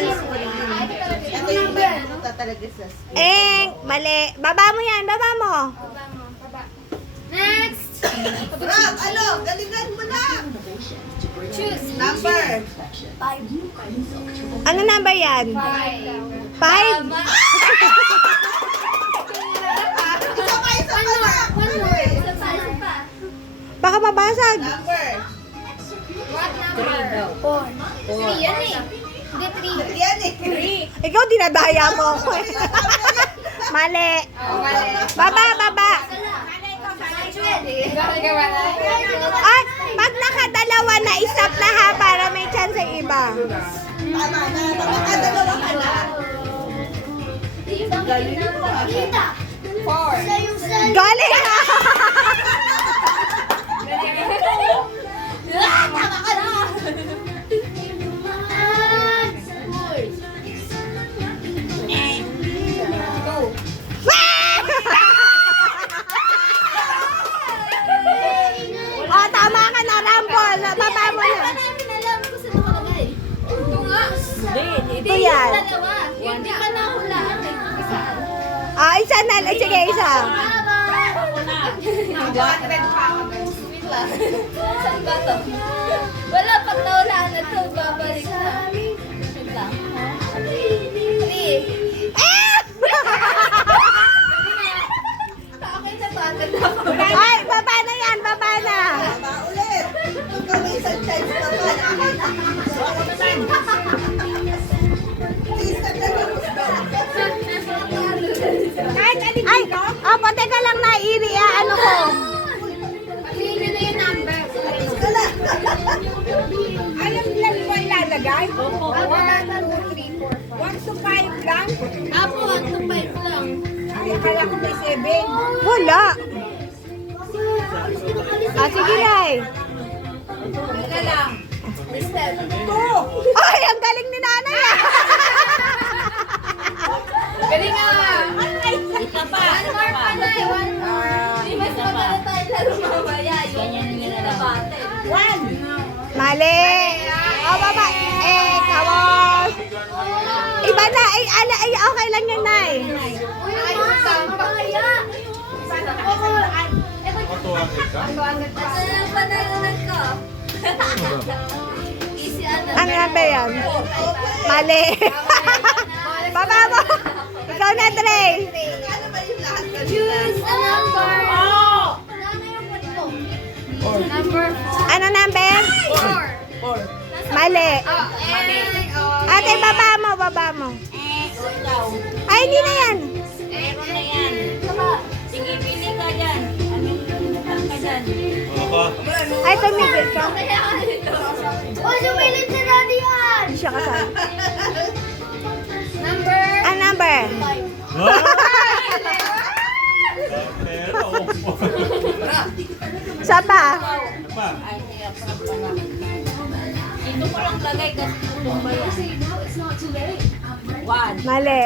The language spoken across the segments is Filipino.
Ito yung pumunta talaga sa school. Mali. Baba mo yan, baba mo. Next! Rob, ano? Galingan mo na. Choose. Number. Ano number yan? 5? Isa pa, isa pa na. One more. Isa pa. Baka mabasag. Number. What number? 4. 3 yan eh. Hindi, 3. Yan eh. Ikaw, dinadaya mo ako eh. Mali. Baba, baba. Ay, pag nakadalawa na, isap na ha, para may chance sa iba. Tama na. Makakadalawa ka na. Galing ha! Tama ka na! Oh, tama ka na, Rumble. Baba mo na. Ito nga. Ito yan. Dalawa. Hindi ka nahulaan. Ah, isa na. Sige, isa. Wait lang. Saan ba to? Wala, pag nahulaan na to, babalik na. Wait lang. 3. Okay na ba? Ay, baba na yan. Baba na. Tama ulit. Ikaw may isang chance pa pa. Please, nagdalawa ka. Ay, opo, teka lang na, Iri. Ano ko? Piliin nyo na yung number. Alam lang mo ilalagay? 1, 2, 3, 4, 1 to 5 lang? Apo, 1 to 5 lang. Ay, akala ko may 7. Wala. Ah, sige, Nay. Wala lang. Listed. Ay, ang galing ni Nanay ah. Galing nga! Isa pa! One more pa na eh! One more! Di mas maganda tayo laro mamaya. Ganyan nyo na nabatin. 1. Mali. Oh, baba. Kawas. Iba na. Ay, okay lang yan, Nay. Uy, ayos ang pakaya! Panalunan ko. Easy ano. Ano number yan? Mali. Baba mo. Ikaw na, Dre. Ano ba yung lahat ka? Choose a number. Ano yung put mo? Number 4. Ano number? 4. Mali. Oh, Ate, baba mo, baba mo. Ay, hindi na yan. Meron na yan. Sige, pili ka dyan. Anong pinuntahan ka dyan? Ay, tumigil ka. Oh, sumilip si Daddy yan! Hindi siya kasal. Number Ano number? 5. Sapa. Ito ko lang lagay kasi tutumba yan. 1. Mali.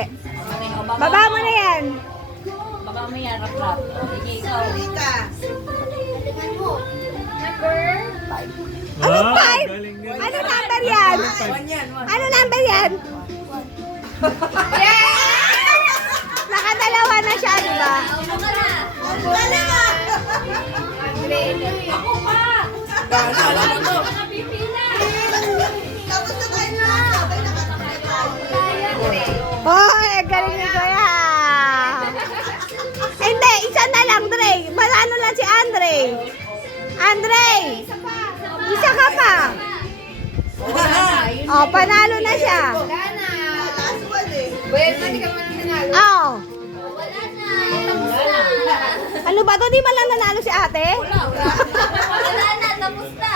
Baba mo na yan. Baka may harap-rap. Sige, ikaw. Rita. Number Ano 5? Ano number yan? Ano number yan? Nakadalawa na siya, di ba? Ako ka na. Wala ka. Ako pa. Ako ka na pipila. Tapos na tayo na. Sabay nakatapay tayo. Hoy, ang galing ni Kuya. Hindi, isa na lang, Dre. Malano lang si Andre. Andre, isa ka pa. Oh, panalo na siya. Wala na. Last one eh. Well, hindi ka man nanalo. Oh. Wala na. Tapos na. Ano ba to? Di ba lang nanalo si ate? Wala na. Tapos na.